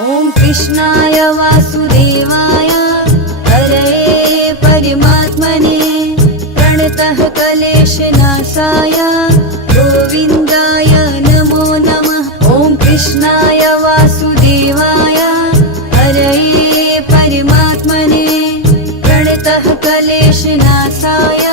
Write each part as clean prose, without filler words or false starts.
ॐ कृष्णाय वासुदेवाय हरये परमात्मने प्रणतः क्लेशनाशाय गोविन्दाय नमो नमः। ॐ कृष्णाय वासुदेवाय हरये परमात्मने प्रणतः क्लेशनाशाय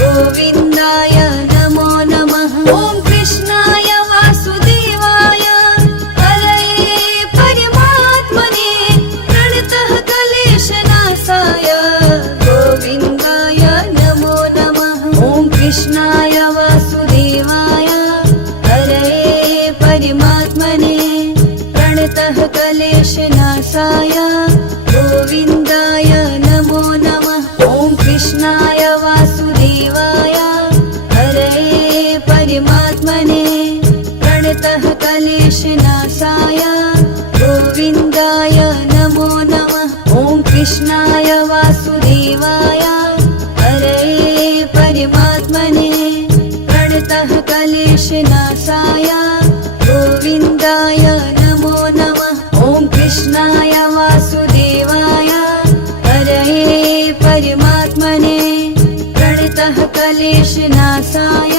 गोविन्दाय नमो नमः। ॐ कृष्णाय वासुदेवाय हरये परमात्मने प्रणतः क्लेशनाशाय गोविन्दाय नमो नमः। ॐ कृष्णाय वासुदेवाय हरये परमात्मने प्रणतः क्लेशनाशाय गोविन्दाय नमो नमः। ॐ कृष्णाय वासुदेवाय हरये परमात्मने प्रणतः क्लेशनाशाय गोविन्दाय नमो नमः। ॐ कृष्णाय वासुदेवाय हरये परमात्मने प्रणतः क्लेशनाशाय गोविन्दाय नमो नमः। ॐ कृष्णाय वासुदेवाय हरये परमात्मने प्रणतः क्लेशनाशाय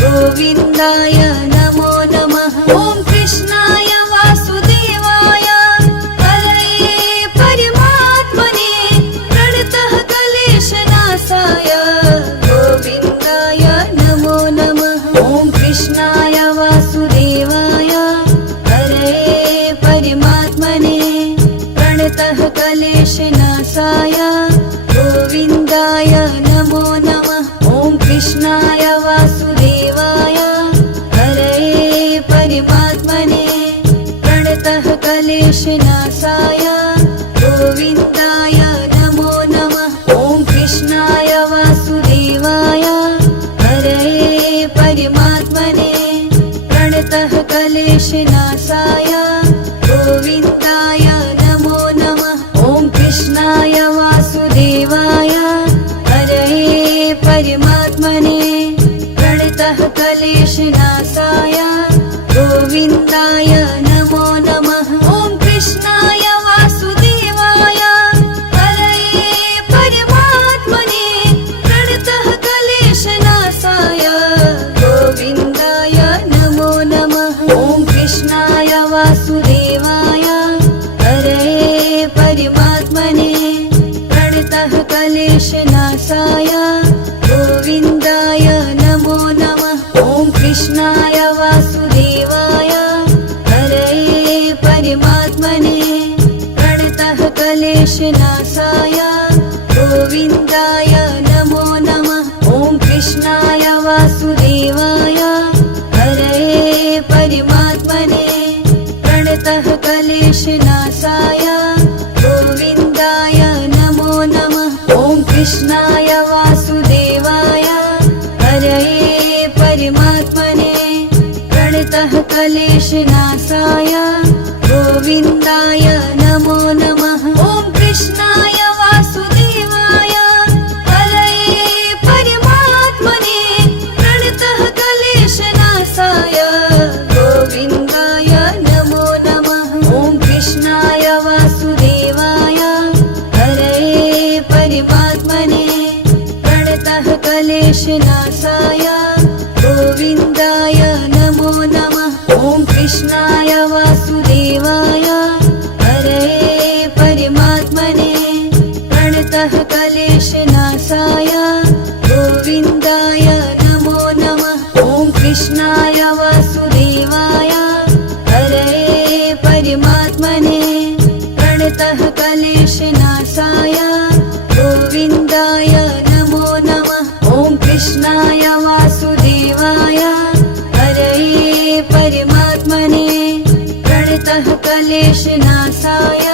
गोविन्दाय नमो नमः। ॐ कृष्णाय वासुदेवाय हरये परमात्मने प्रणतः क्लेशनाशाय गोविन्दाय नमो नमः। ॐ कृष्णाय वासुदेवाय हरये परमात्मने प्रणतः क्लेशनाशाय गोविन्दाय नमो नमः। ॐ कृष्णाय वासुदेवाय हरये परमात्मने प्रणतः क्लेशनाशाय गोविन्दाय नमो नमः। ॐ कृष्णाय वासुदेवाय हरये परमात्मने प्रणतः क्लेशनाशाय गोविन्दाय नमो नमः। ॐ कृष्णाय वासुदेवाय हरये परमात्मने प्रणतः क्लेशनाशाय गोविन्दाय नमो नमः। ॐ कृष्णाय वासुदेवाय हरये परमात्मने प्रणतः क्लेशनाशाय गोविन्दाय नमो नमः। ॐ कृष्णाय वासुदेवाय हरये परमात्मने प्रणतः क्लेशनाशाय गोविन्दाय नमो नमः। ॐ कृष्णाय वासुदेवाय हरये परमात्मने प्रणतः क्लेशनाशाय गोविन्दाय नमो नमः। ॐ कृष्णाय वासुदेवाय हरये परमात्मने प्रणतः क्लेशनाशाय गोविन्दाय नमो नमः। ॐ कृष्णाय वासुदेवाय हरये परमात्मने प्रणतः क्लेशनाशाय गोविन्दाय नमो नमः। ॐ कृष्णाय वासुदेवाय हरये परमात्मने प्रणतः क्लेशनाशाय गोविन्दाय नमो नमः। ॐ कृष्णाय वासुदेवाय हरये परमात्मने प्रणतः क्लेशनाशाय गोविन्दाय नमो नमः। ॐ कृष्णाय वासुदेवाय हरये परमात्मने प्रणतः क्लेशनाशाय गोविन्दाय नमो नमः। ॐ कृष्णाय वासुदेवाय हरये परमात्मने प्रणतः क्लेशनाशाय गोविन्दाय नमो नमः। ॐ कृष्णाय वासुदेवाय हरये परमात्मने प्रणतः क्लेशनाशाय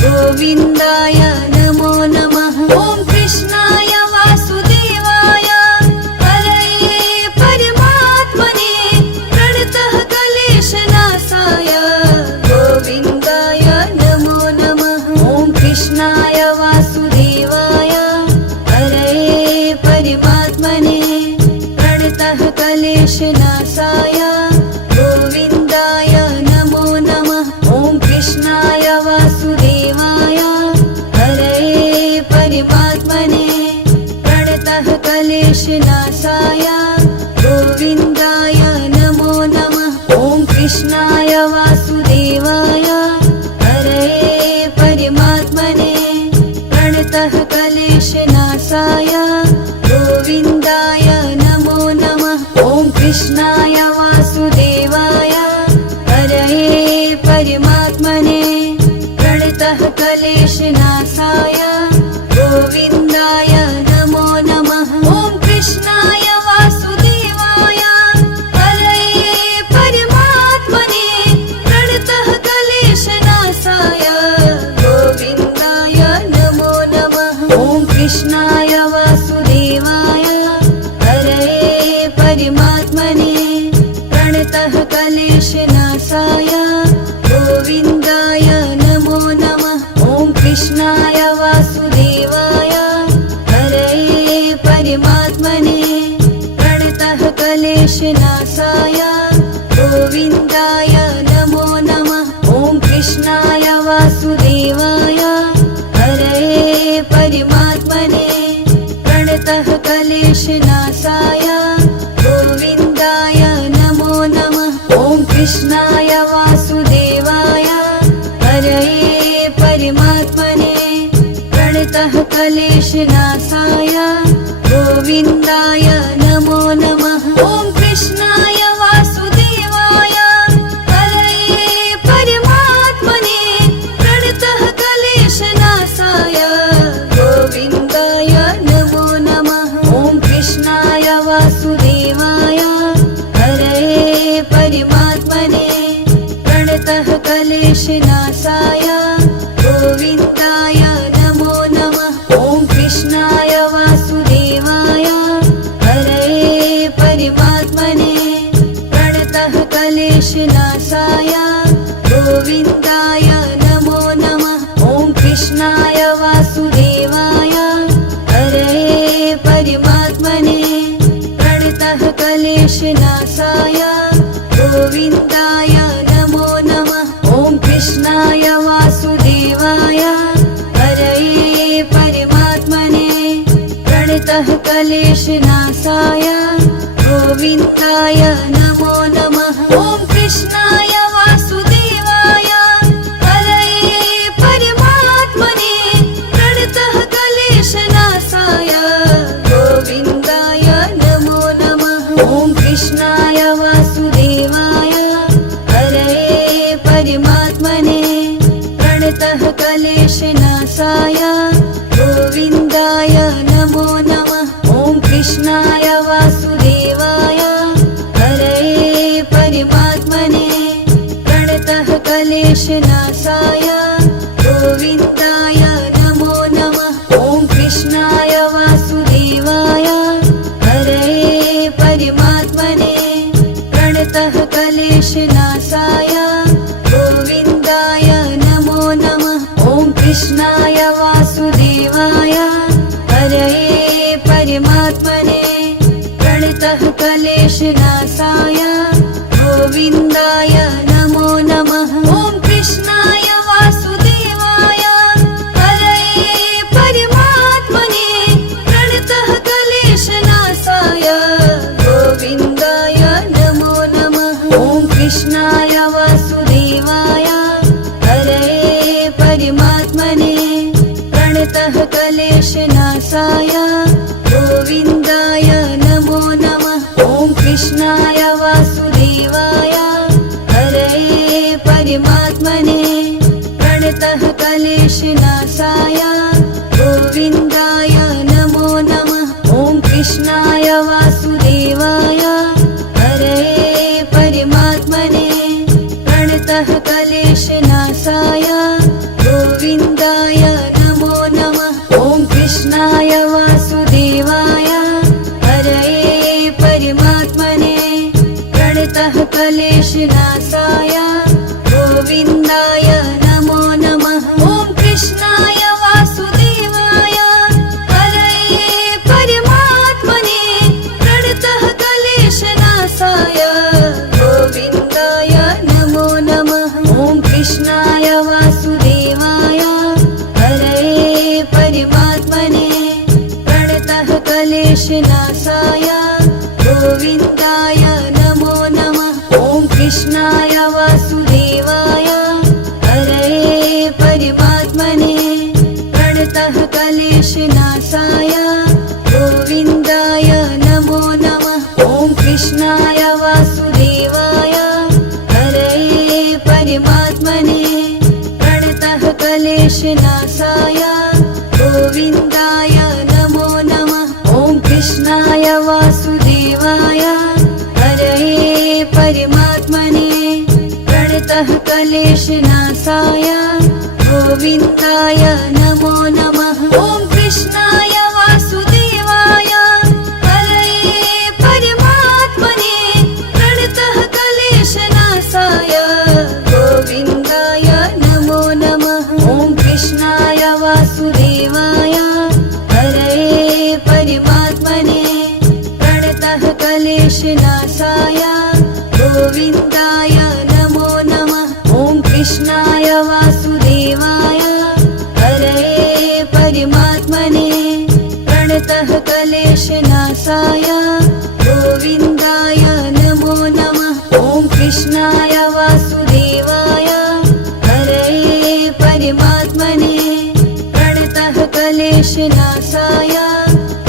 गोविन्दाय नमो नमः। ॐ कृष्णाय वासुदेवाय हरये परमात्मने प्रणतः कृष्णाय वासुदेवाय हरये परमात्मने प्रणतः क्लेशनाशाय गोविन्दाय नमो नमः। ॐ कृष्णाय वासुदेवाय हरये परमात्मने प्रणतः क्लेशनाशाय गोविन्दाय नमो नमः। ॐ कृष्णाय वासुदेवाय हरये परमात्मने प्रणतः क्लेशनाशाय गोविन्दाय नमो नमः। ॐ कृष्णाय वासुदेवाय हरये परमात्मने प्रणतः क्लेशनाशाय गोविन्दाय नमो नमः। ॐ कृष्णाय वासुदेवाय हरये परमात्मने प्रणतः क्लेशनाशाय गोविन्दाय नमो नमः। ॐ कृष्णाय वासुदेवाय हरये परमात्मने प्रणतः क्लेशनाशाय गोविन्दाय नमो नमः। ॐ कृष्णाय वासुदेवाय हरये परमात्मने प्रणतः क्लेशनाशाय गोविन्दाय नमो नमः। ॐ कृष्णाय वासुदेवाय हरये परमात्मने प्रणतः क्लेशनाशाय गोविन्दाय नमो नमः। ॐ कृष्णाय वासुदेवाय हरये परमात्मने प्रणतः क्लेशनाशाय गोविन्दाय नमो नमः। ॐ कृष्णाय वासुदेवाय हरये परमात्मने प्रणतः क्लेशनाशाय गोविन्दाय नमो नमः। ॐ कृष्णाय वासुदेवाय हरये परमात्मने प्रणतः क्लेशनाशाय गोविन्दाय नमो नमः। ॐ कृष्णाय वासुदेवाय हरये परमात्मने प्रणतः क्लेशनाशाय गोविन्दाय नमो नमः। ॐ कृष्णाय वासुदेवाय हरये परमात्मने प्रणतः क्लेशनाशाय गोविन्दाय नमो नमः। ॐ कृष्णाय वासुदेवाय हरये परमात्मने प्रणतः क्लेशनाशाय गोविन्दाय नमो नमः। ॐ कृष्णाय वासुदेवाय हरये परमात्मने प्रणतः क्लेशनाशाय गोविन्दाय नमो नमः। ॐ कृष्णाय वासुदेवाय हरये परमात्मने प्रणतः क्लेशनाशाय गोविन्दाय नमो नमः। ॐ कृष्णाय वासुदेवाय हरये परमात्मने प्रणतः क्लेशनाशाय गोविन्दाय नमो नमः। ॐ कृष्णाय वासुदेवाय हरये परमात्मने प्रणतः क्लेशनाशाय गोविन्दाय नमो नमः। ॐ कृष्णाय वासुदेवाय हरये परमात्मने प्रणतः क्लेशनाशाय गोविन्दाय नमो नमः। ॐ कृष्णाय वासुदेवाय हरये परमात्मने प्रणतः क्लेशनाशाय गोविन्दाय नमो नमः। ॐ कृष्णाय वासुदेवाय हरये परमात्मने प्रणतः क्लेशनाशाय गोविन्दाय नमो नमः। ॐ कृष्णाय वासुदेवाय हरये परमात्मने प्रणतः क्लेशनाशाय गोविन्दाय नमो नमः। ॐ कृष्णाय वासुदेवाय हरये परमात्मने प्रणतः क्लेशनाशाय गोविन्दाय नमो नमः। ॐ कृष्णाय वासुदेवाय हरये परमात्मने प्रणतः क्लेशनाशाय गोविन्दाय नमो नमः। ॐ कृष्णाय वासुदेवाय हरये परमात्मने प्रणतः क्लेशनाशाय गोविन्दाय नमो नमः। ॐ कृष्णाय वासुदेवाय हरये परमात्मने प्रणतः क्लेशनाशाय गोविन्दाय नमो नमः। ॐ कृष्णाय वासुदेवाय हरये परमात्मने प्रणतः क्लेशनाशाय गोविन्दाय नमो नमः। ॐ कृष्णाय वासुदेवाय हरये परमात्मने प्रणतः क्लेशनाशाय गोविन्दाय नमो नमः। ॐ कृष्णाय वासुदेवाय हरये परमात्मने प्रणतः क्लेशनाशाय गोविन्दाय नमो नमः। ॐ कृष्णाय वासुदेवाय हरये परमात्मने प्रणतः क्लेशनाशाय गोविन्दाय नमो नमः। ॐ कृष्णाय वासुदेवाय हरये परमात्मने प्रणतः क्लेशनाशाय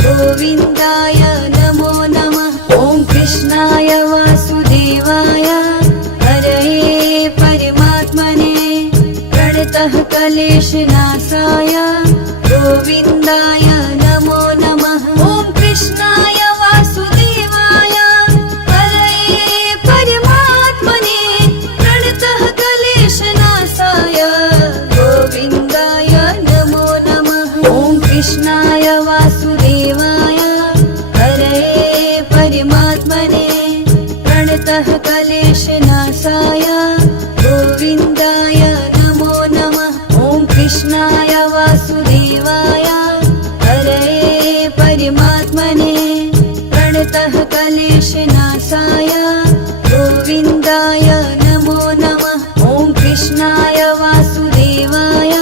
गोविन्दाय नमो नमः। ॐ कृष्णाय वासुदेवाय हरये परमात्मने प्रणतः क्लेशनाशाय गोविन्दाय नमो नमः। ॐ कृष्णाय वासुदेवाय हरये परमात्मने प्रणतः क्लेशनाशाय गोविन्दाय नमो नमः। ॐ कृष्णाय वासुदेवाय हरये परमात्मने प्रणतः क्लेशनाशाय गोविन्दाय नमो नमः। ॐ कृष्णाय वासुदेवाय हरये परमात्मने प्रणतः क्लेशनाशाय गोविन्दाय नमो नमः। ॐ कृष्णाय वासुदेवाय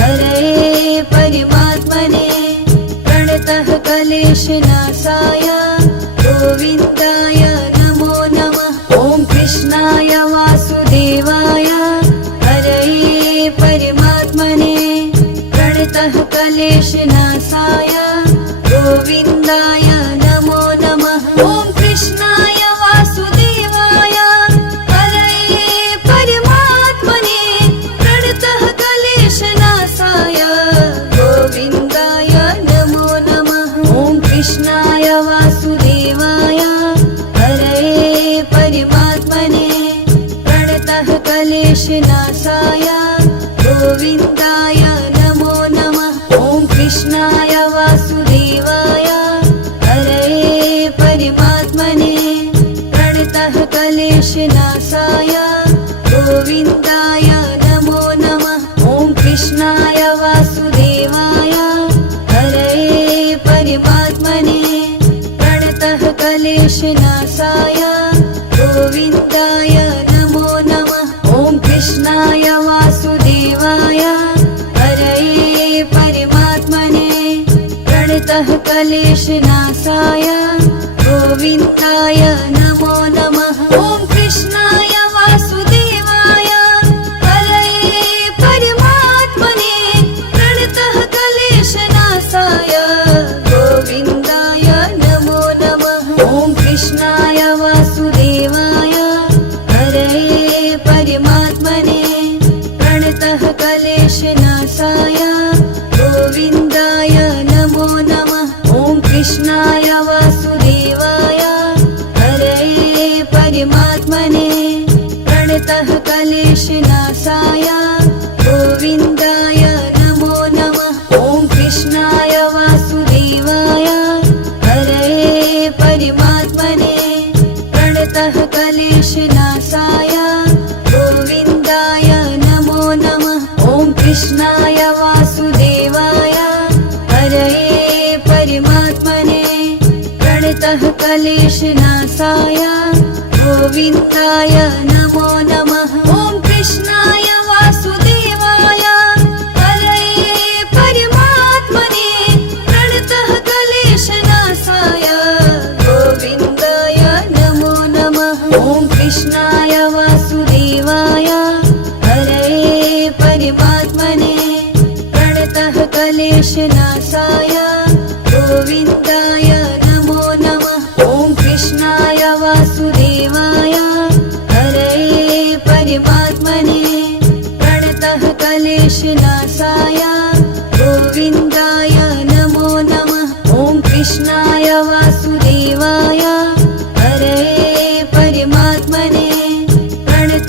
हरये परमात्मने प्रणतः क्लेशनाशाय गोविन्दाय नमो नमः। ॐ कृष्णाय वासुदेवाय हरये परमात्मने प्रणतः क्लेशनाशाय गोविन्दाय नमो नमः। ॐ कृष्णाय वासुदेवाय हरये परमात्मने प्रणतः क्लेशनाशाय गोविन्दाय नमो नमः। ॐ कृष्णाय वासुदेवाय हरये परमात्मने प्रणतः क्लेशनाशाय गोविन्दाय नमो नमः। ॐ कृष्णाय वासुदेवाय हरये परमात्मने प्रणतः क्लेशनाशाय गोविन्दाय नमो नमः। ॐ कृष्णाय वासुदेवाय हरये परमात्मने प्रणतः क्लेशनाशाय गोविन्दाय नमो नमः। ॐ कृष्णाय वासुदेवाय हरये परमात्मने प्रणतः क्लेशनाशाय गोविन्दाय नमो नमः। ॐ कृष्णाय वासुदेवाय हरये परमात्मने प्रणतः क्लेशनाशाय गोविन्दाय नमो नमः। ॐ कृष्णाय वासुदेवाय हरये परमात्मने प्रणतः क्लेशनाशाय गोविन्दाय नमो नमः। ॐ कृष्णाय वासुदेवाय हरये परमात्मने प्रणतः क्लेशनाशाय गोविन्दाय नमो नमः। ॐ कृष्णाय वासुदेवाय हरये परमात्मने प्रणतः क्लेशनाशाय गोविन्दाय नमो नमः। ॐ कृष्णाय वासुदेवाय हरये परमात्मने प्रणतः क्लेशनाशाय गोविन्दाय नमो नमः। ॐ कृष्णाय वासुदेवाय हरये परमात्मने प्रणतः क्लेशनाशाय गोविन्दाय नमो नमः। ॐ कृष्णाय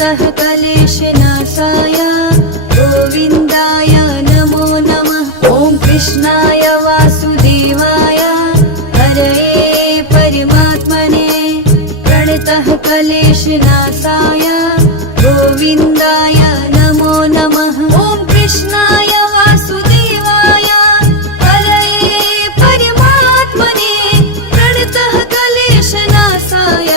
प्रणतः क्लेशनाशाय गोविन्दाय नमो नमः। ॐ कृष्णाय वासुदेवाय हरये परमात्मने प्रणतः क्लेशनाशाय गोविन्दाय नमो नमः। ॐ कृष्णाय वासुदेवाय हरये परमात्मने प्रणतः क्लेशनाशाय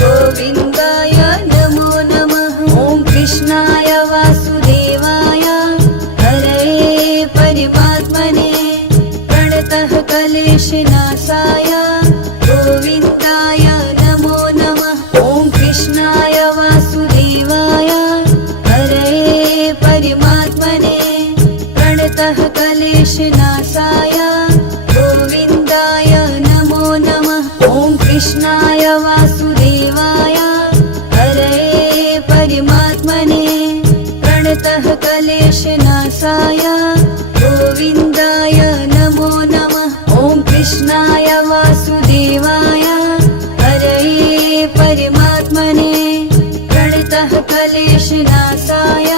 गोविन्दाय नमो नमः। ॐ कृष्णाय वासुदेवाय हरये परमात्मने प्रणतः क्लेशनाशाय गोविन्दाय नमो नमः। ॐ कृष्णाय वासुदेवाय हरये परमात्मने प्रणतः क्लेशनाशाय गोविन्दाय नमो नमः। ॐ कृष्णाय वासुदेवाय हरये परमात्मने प्रणतः क्लेशनाशाय गोविन्दाय नमो नमः। ॐ कृष्णाय वासुदेवाय हरये परमात्मने प्रणतः क्लेशनाशाय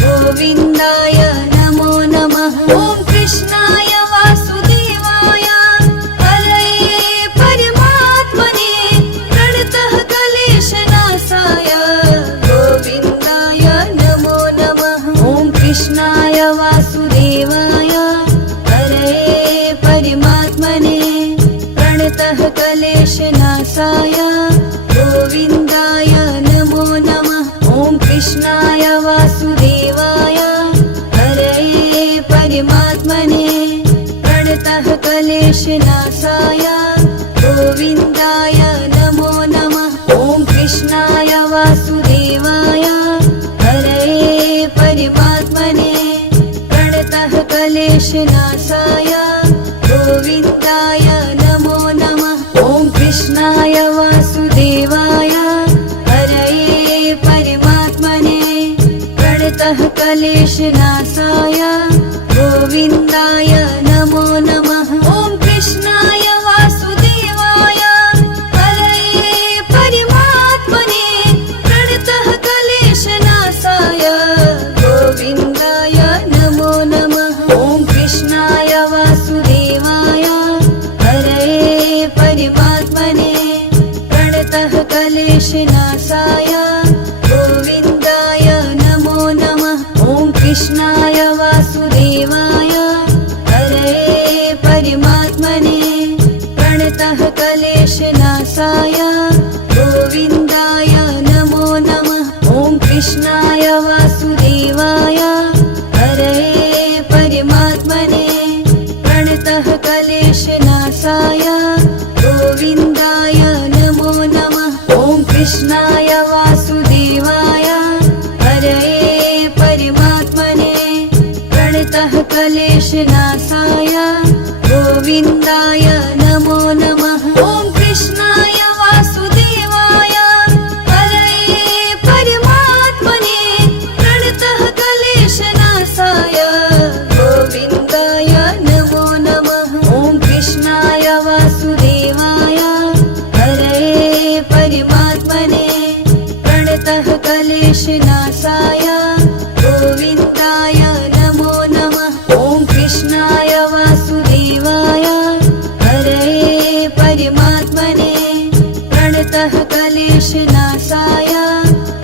गोविन्दाय नमो नमः। ॐ कृष्णाय वासुदेवाय हरये परमात्मने प्रणतः क्लेशनाशाय गोविन्दाय नमो नमः। ॐ कृष्णाय वासुदेवाय हरये परमात्मने प्रणतः क्लेशनाशाय गोविन्दाय नमो नमः। ॐ कृष्णाय वासुदेवाय हरये परमात्मने प्रणतः क्लेशनाशाय गोविन्दाय नमो नमः। ॐ कृष्णाय वासुदेवाय हरये परमात्मने प्रणतः क्लेशनाशाय गोविन्दाय नमो नमः। ॐ कृष्णाय वासुदेवाय हरये परमात्मने प्रणतः क्लेशनाशाय गोविन्दाय नमो नमः। ॐ कृष्णाय वासुदेवाय हरये परमात्मने प्रणतः क्लेशनाशाय गोविन्दाय नमो नमः। ॐ कृष्णाय वासुदेवाय हरये परमात्मने प्रणतः क्लेशनाशाय गोविन्दाय नमो नमः। ॐ कृष्णाय वासुदेवाय हरये परमात्मने प्रणतः क्लेशनाशाय गोविन्दाय नमो नमः। ॐ कृष्णाय वासुदेवाय हरये परमात्मने प्रणतः क्लेशनाशाय गोविन्दाय नमो नमः। ॐ कृष्णाय वासुदेवाय हरये परमात्मने प्रणतः क्लेशनाशाय गोविन्दाय नमो नमः। ॐ कृष्णाय वासुदेवाय हरये परमात्मने प्रणतः क्लेशनाशाय गोविन्दाय नमो नमः। ॐ कृष्णाय वासुदेवाय हरये परमात्मने प्रणतः क्लेशनाशाय गोविन्दाय नमो नमः। ॐ कृष्णाय वासुदेवाय हरये परमात्मने प्रणतः क्लेशनाशाय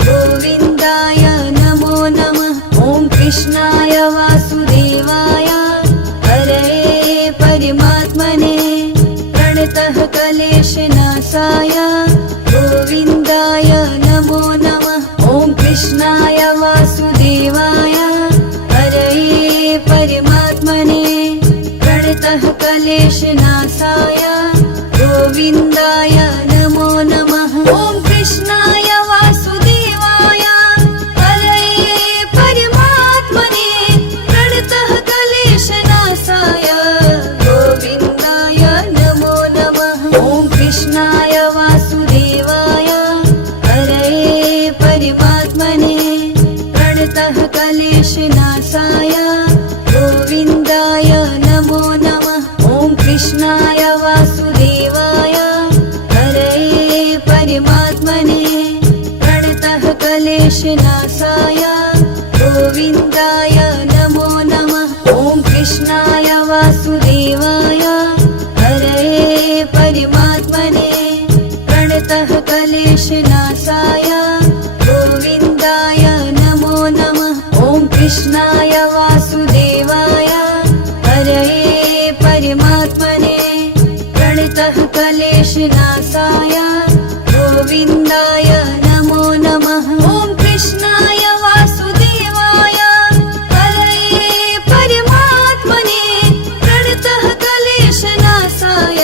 गोविन्दाय नमो नमः। ॐ कृष्णाय वासुदेवाय हरये परमात्मने प्रणतः क्लेशनाशाय गोविन्दाय नमो नमः। ॐ कृष्णाय वासुदेवाय हरये परमात्मने प्रणतः क्लेशनाशाय गोविन्दाय नमो नमः। ॐ कृष्णाय वासुदेवाय हरये परमात्मने प्रणतः क्लेशनाशाय गोविन्दाय नमो नमः। ॐ कृष्णाय वासुदेवाय हरये परमात्मने प्रणतः क्लेशनाशाय गोविन्दाय नमो नमः। ॐ कृष्णाय वासुदेवाय हरये परमात्मने प्रणतः क्लेशनाशाय गोविन्दाय नमो नमः। ॐ कृष्णाय वासुदेवाय हरये परमात्मने प्रणतः क्लेशनाशाय गोविन्दाय नमो नमः। ॐ कृष्णाय वासुदेवाय हरये परमात्मने प्रणतः क्लेशनाशाय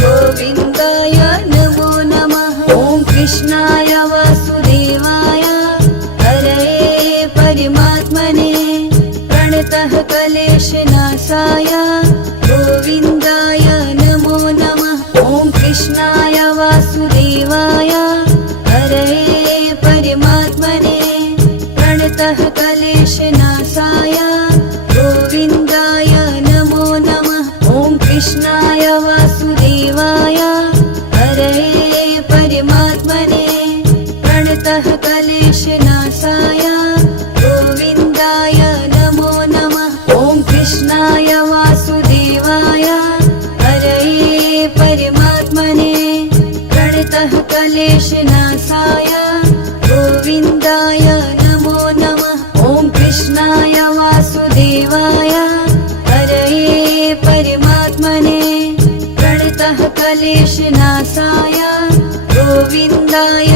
गोविन्दाय नमो नमः। ॐ कृष्णाय वासुदेवाय हरये परमात्मने प्रणतः क्लेशनाशाय गोविन्दाय नमो नमः। ॐ कृष्णाय वासुदेवाय हरये परमात्मने प्रणतः क्लेशनाशाय गोविन्दाय नमो नमः। ॐ कृष्णाय वासुदेवाय हरये परमात्मने प्रणतः क्लेशनाशाय गोविन्दाय नमो नमः। ॐ कृष्णाय वासुदेवाय हरये परमात्मने प्रणतः क्लेशनाशाय गोविन्दाय नमो नमः। ॐ कृष्णाय वासुदेवाय हरये परमात्मने प्रणतः क्लेशनाशाय गोविन्दाय